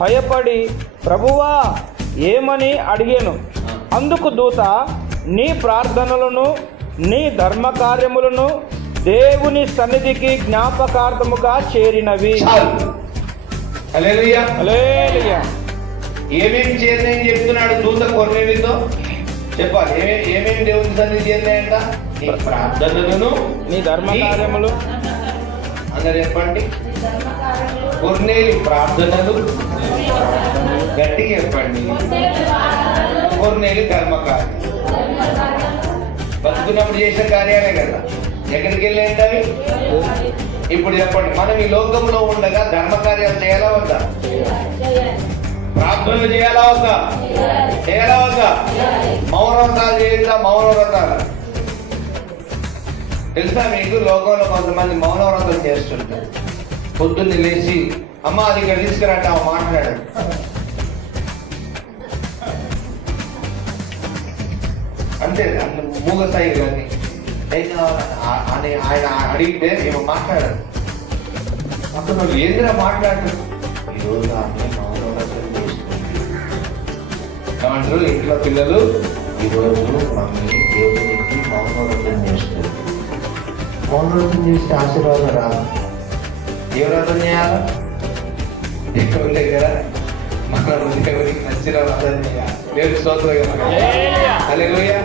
భయపడి, ప్రభువా ఏమని అడిగాను. అందుకు దూత, నీ ప్రార్థనలను, నీ ధర్మకార్యములను దేవుని సన్నిధికి జ్ఞాపకార్థముగా చేరినవి. హల్లెలూయా, హల్లెలూయా. ఏమేమి చేరినాయని చెప్తున్నాడు దూత కొర్నేలితో? చెప్పాలి. ఏమేమి దేవుని సన్నిధి చేరినాయంట? నీ ప్రార్థనలను, నీ ధర్మకార్యములు. అందరు చెప్పండి. కొర్నేలి ప్రార్థనలు, గట్టిగా చెప్పండి. కొర్నేలి ధర్మకార్యం. బతుకున్నప్పుడు చేసిన కార్యాలే కదా. ఎక్కడికి వెళ్ళేంటి అవి? ఇప్పుడు చెప్పండి, మనం ఈ లోకంలో ఉండగా ధర్మకార్యాలు చేయాలా వద్దా? ప్రార్థనలు చేయాలా వద్దా? చేయాలా వద్దా? మౌనవ్రతాలు చేయాలా? మౌనవ్రతాలు తెలుసా మీకు? లోకంలో కొంతమంది మౌనవ్రతం చేస్తుంటారు. పొద్దున్నే లేచి, అమ్మ అది ఇక్కడ తీసుకురంటే ఆమె మాట్లాడాడు. అంతే, మూగసాయి కానీ అని ఆయన అడిగితే ఏమో మాట్లాడారు. అప్పుడు నువ్వు ఏందిరా మాట్లాడు? ఈరోజు ఆమె మౌనవ్రతం చేస్తుంది. ఏమంటారు ఇంట్లో పిల్లలు? ఈరోజు మమ్మీ దేవునికి మౌనవ్రతం చేస్తుంది. మౌనవ్రతం చేస్తే ఆశీర్వాదం రాదు. ఏ వ్రతం చేయాలి? దేవుని దగ్గర మనం దేవునికి నచ్చిన వ్రతం చేయాలి. దేవుని స్తోత్రం. హల్లెలూయా.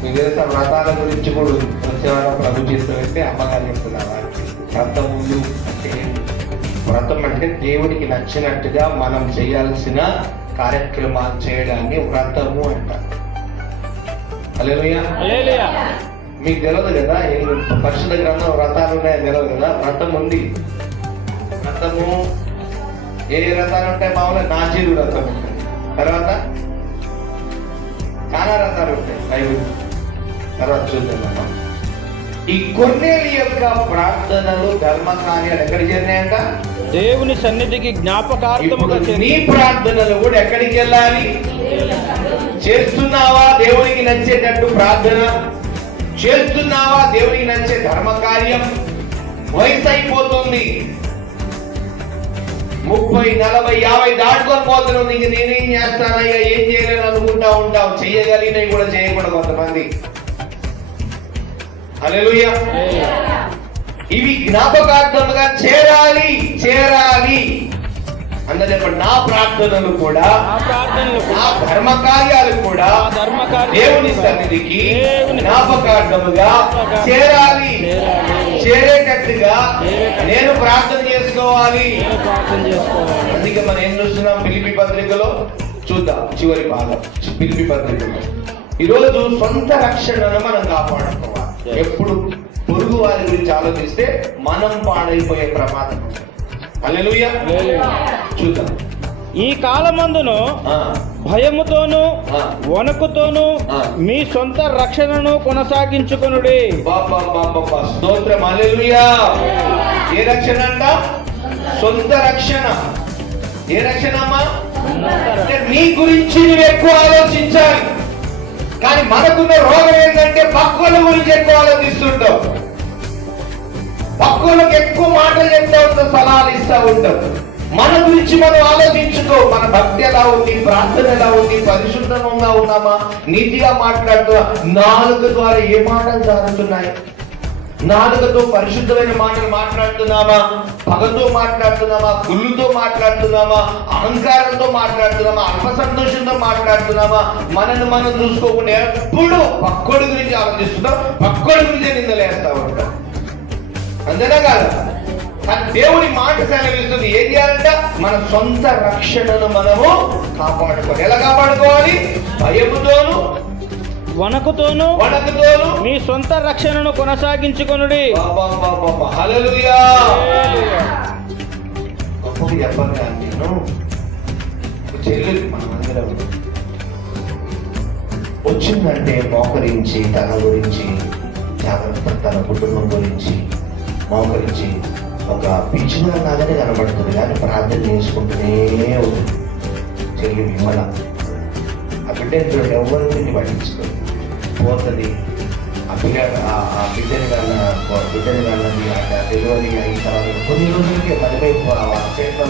మీకు తెలుసా వ్రతాల గురించి కూడా వచ్చేవాళ్ళ ప్రభు చేస్తే అమ్మగారు చెప్తున్నారు. వ్రతములు అంటే, వ్రతం అంటే దేవుడికి నచ్చినట్టుగా మనం చేయాల్సిన కార్యక్రమాలు చేయడాన్ని వ్రతము అంటారు. హల్లెలూయా. మీకు తెలియదు కదా, పరిశుద్ధ గ్రంథం వ్రతాలు ఉన్నాయని తెలియదు కదా. వ్రతం ఉంది. వ్రతము ఏ వ్రతాలు ఉంటాయి? మామూలుగా నాజీరు వ్రతం ఉంటుంది. తర్వాత చాలా రకాలు ఉంటాయి బైబిల్. తర్వాత చూద్దాం. ఈ కొర్నేలి యొక్క ప్రార్థనలు, ధర్మ కార్యాలు ఎక్కడికి చేరినాయంట? దేవుని సన్నిధికి జ్ఞాపకార్థముగా. నీ ప్రార్థనలు కూడా ఎక్కడికి వెళ్ళాలి? చేస్తున్నావా దేవునికి నచ్చేటట్టు ప్రార్థన? చేస్తున్నావా దేవునికి నచ్చే ధర్మ కార్యం? వయసు అయిపోతుంది, 30, 40, 50 దాటుకొని పోతున్నావు. ఇంక నేనేం చేస్తానయ్యా, ఏం చేయలేను అనుకుంటా ఉంటావు. చెయ్యగలిగినవి కూడా చేయకూడదు కొంతమంది. హల్లెలూయా. ఇవి జ్ఞాపకార్థముగా చేరాలి. చేరాలి అందరూ చెప్పండి, నా ప్రార్థనలు కూడా, నా ప్రార్థనలు నా ధర్మ కార్యాలు కూడా నా ధర్మ కార్యాలు దేవుని సన్నిధికి దేవుని జ్ఞాపకార్థముగా చేరాలి. చేరేటట్టుగా నేను ప్రార్థన చేసుకోవాలి. నేను ప్రార్థన చేసుకోవాలి. అందుకే మనం ఏం చూస్తున్నాం ఫిలిప్పీ పత్రికలో? చూద్దాం చివరి భాగం ఫిలిప్పీ పత్రికలో. ఈరోజు సొంత రక్షణను మనం కాపాడుకోవాలి. ఎప్పుడు పొరుగు వారి గురించి ఆలోచిస్తే మనం పాడైపోయే ప్రమాదం. హల్లెలూయా. చూద్దాం. ఈ కాలమందును ఆ, భయముతోను ఆ. వణుకుతోను ఆ. మీ సొంత రక్షణను కొనసాగించుకొనుడి. బాబా స్తోత్రం. హల్లెలూయా. ఏ రక్షణ అంట? సొంత రక్షణ. ఏ రక్షణ అమ్మా? అంటే నీ గురించి నువ్వు ఎక్కువ ఆలోచించాలి. కానీ మనకున్న రోగం ఏంటంటే పక్కుల గురించి ఎక్కువ ఆలోచిస్తుంటావు. పక్కులకు ఎక్కువ మాటలు చెప్తా ఉంటావు, సలహాలు ఇస్తా ఉంటావు. మన గురించి మనం ఆలోచించుకో. మన భక్తి ఎలా ఉంది, ప్రార్థన ఎలా ఉంది, పరిశుద్ధంగా ఉన్నామా, నీతిగా మాట్లాడుతూ నాలుక ద్వారా ఏ మాటలు జారుతున్నాయి? నాలుకతో పరిశుద్ధమైన మాటలు మాట్లాడుతున్నామా? పగతో మాట్లాడుతున్నామా? కుళ్ళుతో మాట్లాడుతున్నామా? అహంకారంతో మాట్లాడుతున్నామా? అల్ప సంతోషంతో మాట్లాడుతున్నామా? మనల్ని మనం చూసుకోకుండా ఎప్పుడు పక్కోడి గురించి ఆలోచిస్తున్నాం, పక్కోడి గురించి నిందలేస్తా ఉంటాం. అంతేనా కాదు? కానీ దేవుని మాట సెలవిస్తుంది ఏం చేయాలంట? మన సొంత రక్షణను మనము కాపాడుకోవాలి. ఎలా కాపాడుకోవాలి? భయముతోను వణకుతోను మీ సొంత రక్షణను కొనసాగించుకొనుడి. హల్లెలూయా. గొప్పగా చెప్పాలి కానీ నేను చెల్లెలు మనమందరం వచ్చిందంటే మోకరించి తన గురించి జాగ్రత్త, తన కుటుంబం గురించి మోకరించి ఒక పిచ్చిగా లాగానే కనబడుతుంది, కానీ ప్రార్థన చేసుకుంటూనే ఉంటుంది. చెల్లి విమల ఆ బిడ్డను ఎవరిని పట్టించుకోండి పోతుంది. ఆ బిడ్డని వెళ్ళని డెలివరీ అయిన తర్వాత కొన్ని రోజులకి మళ్ళీ చేతిలో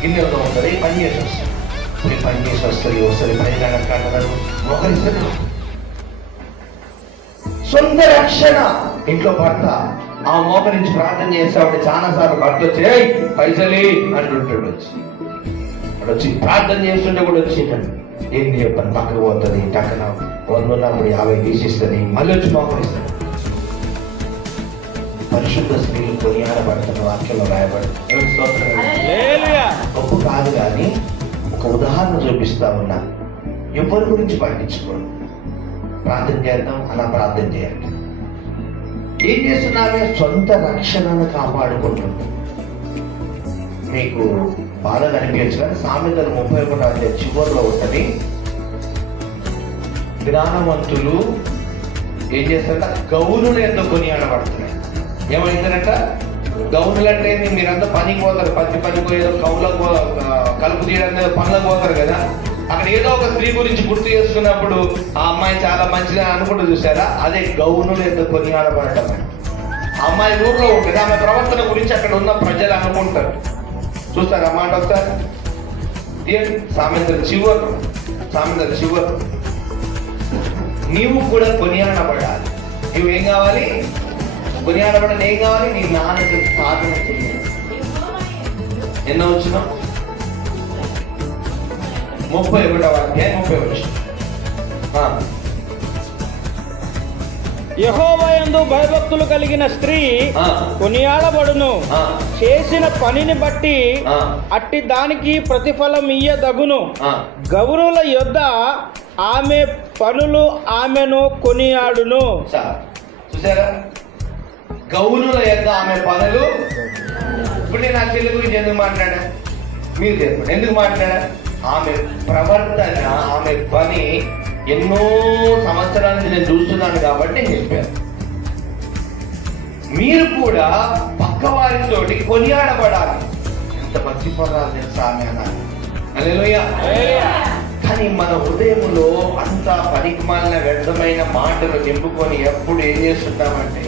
గిన్నెలతో ఉంటుంది, పని చేసి వస్తుంది. ఇప్పుడు పని చేసి వస్తుంది పని అంటారు, మోకరిస్తుంది. సొంత రక్షణ. ఇంట్లో భర్త ఆ మోకరించి ప్రార్థన చేస్తామంటే చాలా సార్లు భర్త వచ్చి పైసలే అంటుంటాడు. వచ్చి ప్రార్థన చేస్తుంటే కూడా వచ్చిందండి, ఏంటి చెప్పండి, పక్కకు పోతుంది, టక్కన 100 ఉన్నప్పుడు 50 తీసిస్తుంది, మళ్ళీ వచ్చి మోకరిస్తుంది. పరిశుద్ధ స్త్రీలు కొనియాడబడుతున్న వాక్యంలో రాయబడుతుంది. గొప్ప కాదు కానీ ఒక ఉదాహరణ చూపిస్తా ఉన్నా. ఎవరి గురించి పట్టించుకోండి, ప్రార్థన చేద్దాం అలా ప్రార్థన చేయాలి. ఏం చేస్తున్నామే? సొంత రక్షణను కాపాడుకుంటుంది. మీకు బాధ కనిపించచ్చు కానీ సామెతలు 31 చివరిలో ఉంటుంది. జ్ఞానవంతులు ఏం చేస్తారంట? గౌనులు ఎందుకు కొనియాడబడుతున్నాయి. ఏమైందనంట? గౌనులు అంటే మీరంతా పనికి పోతారు, పనికి పోయేదో కౌలకు కలుపు తీయడం పనులకు పోతారు కదా. అక్కడ ఏదో ఒక స్త్రీ గురించి గుర్తు చేసుకున్నప్పుడు ఆ అమ్మాయి చాలా మంచిది అనుకుంటూ చూసారా? అదే గౌనులు ఎందుకు కొనియాడబడటం. ఆ అమ్మాయి ఊర్లో ఉంటుంది, ఆమె ప్రవర్తన గురించి అక్కడ ఉన్న ప్రజలు అనుకుంటారు. చూస్తారా మాట ఒకసారి? సామెతల చివరు నీవు కూడా కొనియాడబడాలి. నువ్వేం కావాలి? కొనియాడబడాలి. ఏం కావాలి? నీ నాన్నకు సాధన చేయాలి. ఎన్నో వచ్చిన 31వ అధ్యాయం 30వ. యెహోవాయందు భయభక్తులు కలిగిన స్త్రీ కొనియాడబడును, చేసిన పనిని బట్టి అట్టి దానికి ప్రతిఫలం ఇయ్యదగును. గౌరుల యొద్ద ఆమె పనులు ఆమెను కొనియాడును. చూసారా? గౌరుల యొద్ద ఆమె పనులు. ఇప్పుడు నేను ఆ చెల్లి గురించి ఎందుకు మాట్లాడా? మీరు చెప్పండి, ఎందుకు మాట్లాడా? ఆమె ప్రవర్తన, ఆమె పని ఎన్నో సంవత్సరాల నుంచి నేను చూస్తున్నాను కాబట్టి నేను చెప్పాను. మీరు కూడా పక్క వారితోటి కొనియాడబడాలి. ఎంత మంచి పదాలు తెలుసా ఆమె అన్నారు. హల్లెలూయా. కానీ మన హృదయంలో అంత పనికిమాలిన వ్యర్థమైన మాటలు నింపుకొని ఎప్పుడు ఏం చేస్తుంటామంటే,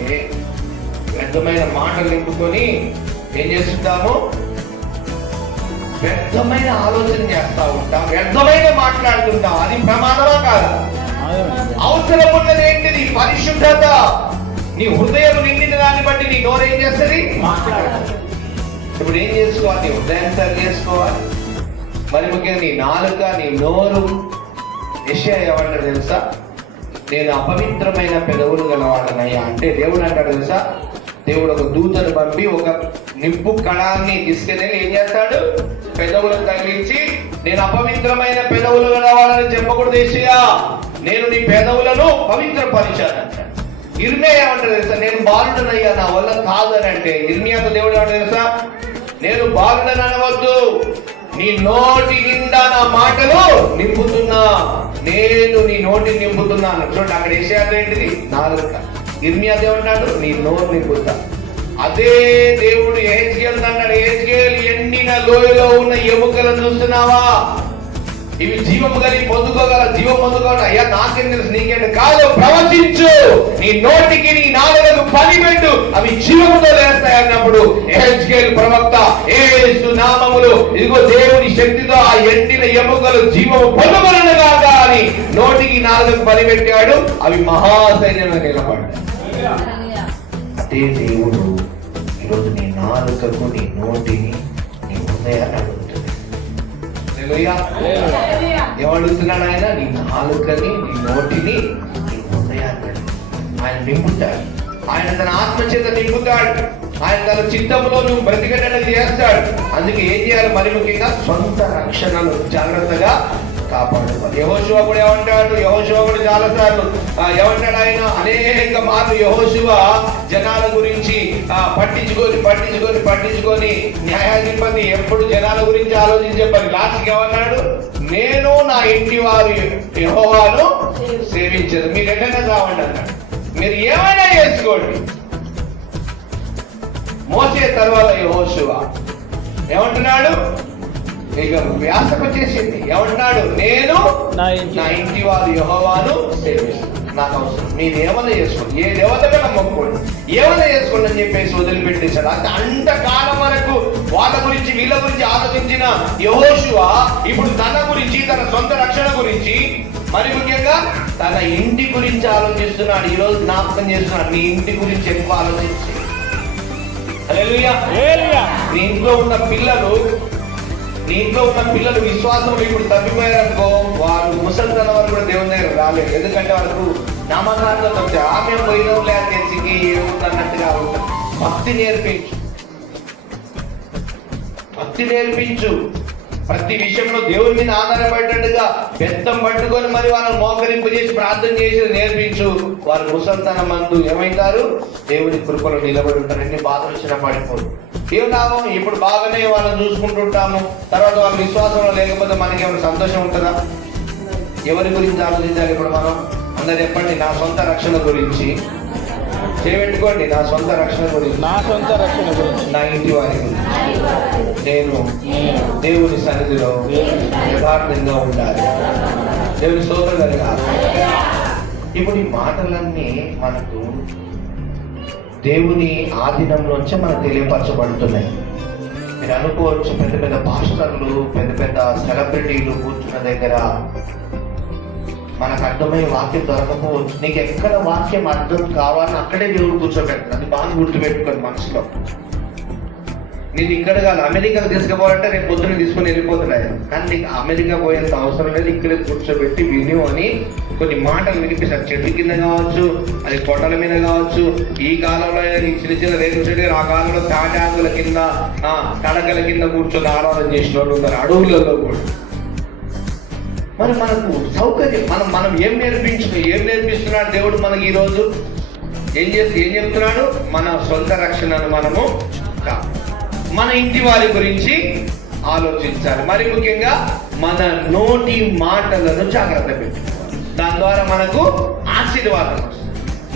వ్యర్థమైన మాటలు నింపుకొని ఏం చేస్తుంటాము? వ్యర్థమైన ఆలోచన చేస్తా ఉంటాం, వ్యర్థమైన మాట్లాడుతుంటాం. అది ప్రమాదమా కాదా? అవసరం ఉన్నది ఏంటిది? పరిశుద్ధత. నీ హృదయం నిండిన దాన్ని బట్టి నీ నోరు ఏం చేస్తుంది? ఇప్పుడు ఏం చేసుకోవాలి? నీ హృదయం సరి చేసుకోవాలి. మరి ముఖ్యంగా నీ నాలుక, నీ నోరు. యెషయా ఏమంటాడు తెలుసా? నేను అపవిత్రమైన పెదవులు గలవాడనయ్యా అంటే దేవుడు అంటాడు తెలుసా? దేవుడు ఒక దూతను పంపి ఒక నిప్పు కణాన్ని తీసుకెళ్ళి ఏం చేస్తాడు? పెదవులను తగిలించి నేను అపవిత్రమైన పెదవులు గలవాడని చెప్పకూడదు యెషయా, నేను నీ పెదవులను పవిత్రపరిచానంటాడు. ఇర్మియా ఏమంటాడు తెలుసా? నేను బాలుడనయ్యా, నా వల్ల కాదని అంటే ఇర్మియాతో దేవుడు ఏమంటాడు తెలుసా? నేను బాలుడని అనవద్దు, నీ నోటి నిండా నా మాటలు నింపుతున్నా, నేను నీ నోటిని నింపుతున్నాను. చూడండి, అక్కడ యెషయా ఏంటిది? నాలుక. ఇర్మియా ఏమన్నాడు? నీ నోరు నింపుతా. అదే దేవుడు యెహెజ్కేలు అన్నాడు, యెహెజ్కేలు ఎండిన లోయలో ఉన్న ఎముకలను చూస్తున్నావా? ఇవి జీవము కలిగి పొందుకోగల, జీవం పొందుకోగల. అయ్యా నాకేం తెలుసు, నీకేంటి? కాదు, ప్రవచించు, నీ నోటికి నీ నాలుకకు పని పెట్టు, అవి జీవముతో లేస్తాయి అన్నప్పుడు యెహెజ్కేలు ప్రవక్త యేసు నామములో ఇదిగో దేవుని శక్తితో ఆ ఎండిన ఎముకలు జీవము పొందుకొనును గాక అని నోటికి నాలుకకు పని పెట్టాడు. అవి మహాసైన్యంగా నిలబడ్డాయి. అదే దేవుడు ఈరోజు నీ నాలుకకు, నీ నోటిని, నీ హృదయాన్ని అడుగుతుంది. ఏమడుగుతున్నాడు ఆయన? నీ నాలుకని, నీ నోటిని, నీ హృదయాన్ని ఆయన నింపుతాడు. ఆయన తన ఆత్మ చేత నింపుతాడు. ఆయన తన చిత్తములో నువ్వు బ్రతికేటట్టు చేస్తాడు. అందుకే ఏం చేయాలి? మరి ముఖ్యంగా సొంత రక్షణను జాగ్రత్తగా కాపాడుకోవాలి. యెహోషువ కూడా ఏమంటాడు? యెహోషువ కూడా చాలా సార్లు ఏమంటాడు? ఆయన అనేక మార్లు యెహోషువ జనాల గురించి పట్టించుకొని న్యాయాధిపతి ఎప్పుడు జనాల గురించి ఆలోచించే పని. లాస్ట్కి ఏమన్నాడు? నేను నా ఇంటి వారు యెహోవాను సేవించదు, మీరు ఎక్కడైనా కావండి అన్నాడు. మీరు ఏమైనా చేసుకోండి. మోసే తర్వాత యెహోషువ ఏమంటున్నాడు? ఇక వ్యాసకు వచ్చేసింది. ఏమంటున్నాడు? నేను నా ఇంటి వారు యెహోవాను సేవిస్తాను, నాకు అవసరం, మీరు ఏమన్నా చేసుకోండి, ఏ దేవతగా నమ్మకోండి, ఏమన్నా చేసుకోండి అని చెప్పేసి వదిలిపెట్టేశాడు. అంతకాలం వరకు వాళ్ళ గురించి వీళ్ళ గురించి ఆలోచించిన యెహోషువ ఇప్పుడు తన గురించి, తన సొంత రక్షణ గురించి, మరి ముఖ్యంగా తన ఇంటి గురించి ఆలోచిస్తున్నాడు. ఈ రోజు జ్ఞాపకం చేస్తున్నాడు, నీ ఇంటి గురించి ఎక్కువ ఆలోచించి. హల్లెలూయా. నీ ఇంట్లో ఉన్న పిల్లలు విశ్వాసంలో ఇప్పుడు తప్పిపోయారనుకో, వారు ముసలితనం వరకు కూడా దేవుని దగ్గర రాలేదు. ఎందుకంటే వాళ్ళకు నామకార్థం వచ్చారు. ఆమె పోయిన తెలిసికి ఏముందన్నట్టుగా ఉంటుంది. భక్తి నేర్పించు. ప్రతి విషయంలో దేవుని మీద ఆధారపడేటట్టుగా బెత్తం పట్టుకొని మరి వాళ్ళని మోకరింపు చేసి ప్రార్థన చేసి నేర్పించు. వారు ముసలితనం మందు ఏమైతారు? దేవుని కృపలో నిలబడి ఉంటారు. ఎన్ని బాధలు వచ్చినా పడిపోరు. ఏం లాభం? ఇప్పుడు బాగానే వాళ్ళని చూసుకుంటుంటాము, తర్వాత వాళ్ళ విశ్వాసంలో లేకపోతే మనకి ఏమైనా సంతోషం ఉంటుందా? ఎవరి గురించి ఆలోచించాలి ఇప్పుడు మనం? అందరు చెప్పండి, నా సొంత రక్షణ గురించి చేపెట్టుకోండి. నా సొంత రక్షణ గురించి, నా ఇంటి వారి గురించి నేను దేవుని సన్నిధిలో యథార్థంగా ఉండాలి, దేవుని స్తోత్రం కలగాలి. ఇప్పుడు ఈ మాటలన్నీ మనకు దేవుని ఆధీనంలోంచి మనకు తెలియపరచబడుతున్నాయి. మీరు అనుకోవచ్చు, పెద్ద పెద్ద పాస్టర్లు, పెద్ద పెద్ద సెలబ్రిటీలు కూర్చున్న దగ్గర మనకు అర్థమయ్యే వాక్యం దొరకపోవచ్చు. నీకు ఎక్కడ వాక్యం అర్థం కావాలని అక్కడే దేవుడు కూర్చోబెడతాడు. అది బాగా గుర్తుపెట్టుకోండి మనసులో. నేను ఇక్కడ కాదు, అమెరికాకు తీసుకుపోవాలంటే రేపు పొద్దున తీసుకుని వెళ్ళిపోతున్నాయి. కానీ నీకు అమెరికా పోయేంత అవసరం లేదు, ఇక్కడే కూర్చోబెట్టి విని అని కొన్ని మాటలు వినిపిస్తారు. చెట్టు కింద కావచ్చు, అది కొండల మీద కావచ్చు. ఈ కాలంలో చిన్న చిన్న రేపు చెట్టు, ఆ కాలంలో తాటాకుల కింద, తడకల కింద కూర్చొని ఆరాధన చేసిన వాళ్ళు ఉన్నారు, అడవులలో కూడా. మరి మనకు సౌకర్యం, మనం ఏం నేర్పిస్తున్నాడు దేవుడు మనకి ఈ రోజు? ఏం చెప్తున్నాడు? మన సొంత రక్షణను మనము మన ఇంటి వారి గురించి ఆలోచించాలి. మరి ముఖ్యంగా మన నోటి మాటలను జాగ్రత్త పెట్టుకోవాలి. దాని ద్వారా మనకు ఆశీర్వాదం వస్తుంది.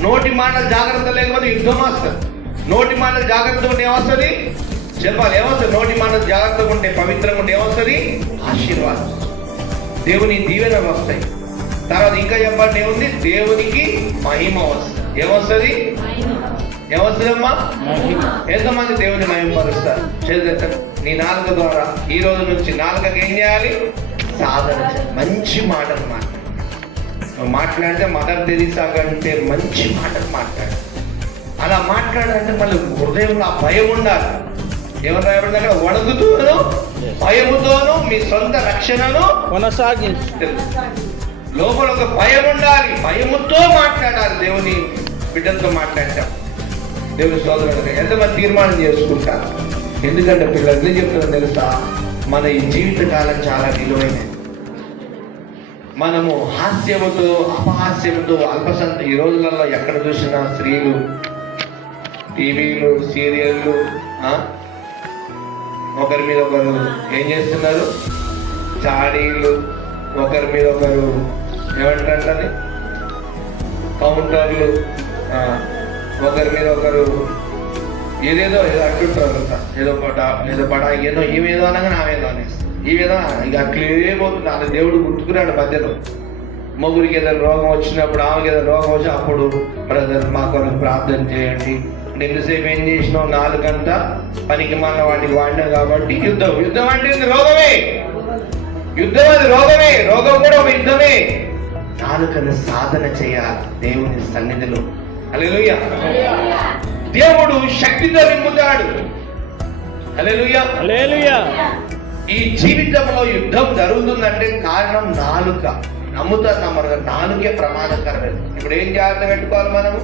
నోటి మాటలు జాగ్రత్త లేకపోతే యుద్ధం వస్తుంది. నోటి మాటలు జాగ్రత్తగా ఉంటే ఏమొస్తుంది? చెప్పాలి, ఏమొస్తుంది? నోటి మాటలు జాగ్రత్తగా ఉంటే, పవిత్రంగా ఉంటే ఏమొస్తుంది? ఆశీర్వాదం, దేవుని దీవెనలు వస్తాయి. తర్వాత ఇంకా చెప్పండి, ఏముంది? దేవునికి మహిమ వస్తుంది. ఏమొస్తుంది? ఏమొస్తుందమ్మా? ఎంతమంది దేవుని మహిమపరుస్తారు? చేద్దాం. నీ నాలుక ద్వారా ఈ రోజు నుంచి నాలుకకి ఏం చేయాలి? సాధన చేయాలి. మంచి మాటలు మాట్లాడితే మదర్ తెరీసా కంటే మంచి మాటలు మాట్లాడాలి. అలా మాట్లాడాలంటే మళ్ళీ హృదయంలో ఆ భయం ఉండాలి. ఏమని రాయబడింది అక్కడ? వణుకుతూను భయముతోను మీ సొంత రక్షణను కొనసాగించు. లోపల ఒక భయం ఉండాలి, భయముతో మాట్లాడాలి. దేవుని బిడ్డలతో మాట్లాడటం దేవుని సోదరుడు ఎంతమంది తీర్మానం చేసుకుంటారు? ఎందుకంటే పిల్లలు ఎందుకు చెప్తున్నారు తెలుసా? మన ఈ జీవితకాలం చాలా విలువైనది. మనము హాస్యముతో అపహాస్యముతో అల్పసంత ఈ రోజులలో ఎక్కడ చూసినా స్త్రీలు, టీవీలు, సీరియళ్ళు, ఒకరి మీద ఒకరు ఏం చేస్తున్నారు? చాడీలు, ఒకరి మీద ఒకరు ఏమంటారు కౌంటర్లు, ఒకరి మీద ఒకరు ఏదో అంటుంటారు. ఏదో పడ ఏదో ఈవేదో అనగా నావేదో అనేసి ఈవేదో ఇక అట్లే పోతుంది. అలా దేవుడు గుర్తుకున్నాడు మధ్యలో. మొగుడికి ఏదైనా రోగం వచ్చినప్పుడు, ఆమెకి ఏదైనా రోగం వచ్చి అప్పుడు బ్రదర్ మా కొరకు ప్రార్థన చేయండి. ఎంతసేపు ఏం చేసినావు? 4 గంటల పనికి మన వాటికి వాడినాం కాబట్టి యుద్ధం. యుద్ధం అంటే రోగమే, యుద్ధం అది రోగమే, రోగం కూడా ఒక యుద్ధమే. నాలుకను సాధన చేయాలి దేవుని సన్నిధిలో. హల్లెలూయా. దేవుడు శక్తితో నింపుతాడు. హల్లెలూయా. హల్లెలూయా. ఈ జీవితంలో యుద్ధం జరుగుతుందంటే కారణం నాలుక. నమ్ముతారు నమ్మరు, నాలుగే ప్రమాదకరమైనది. ఇప్పుడు ఏం జాగ్రత్త పెట్టుకోవాలి మనము?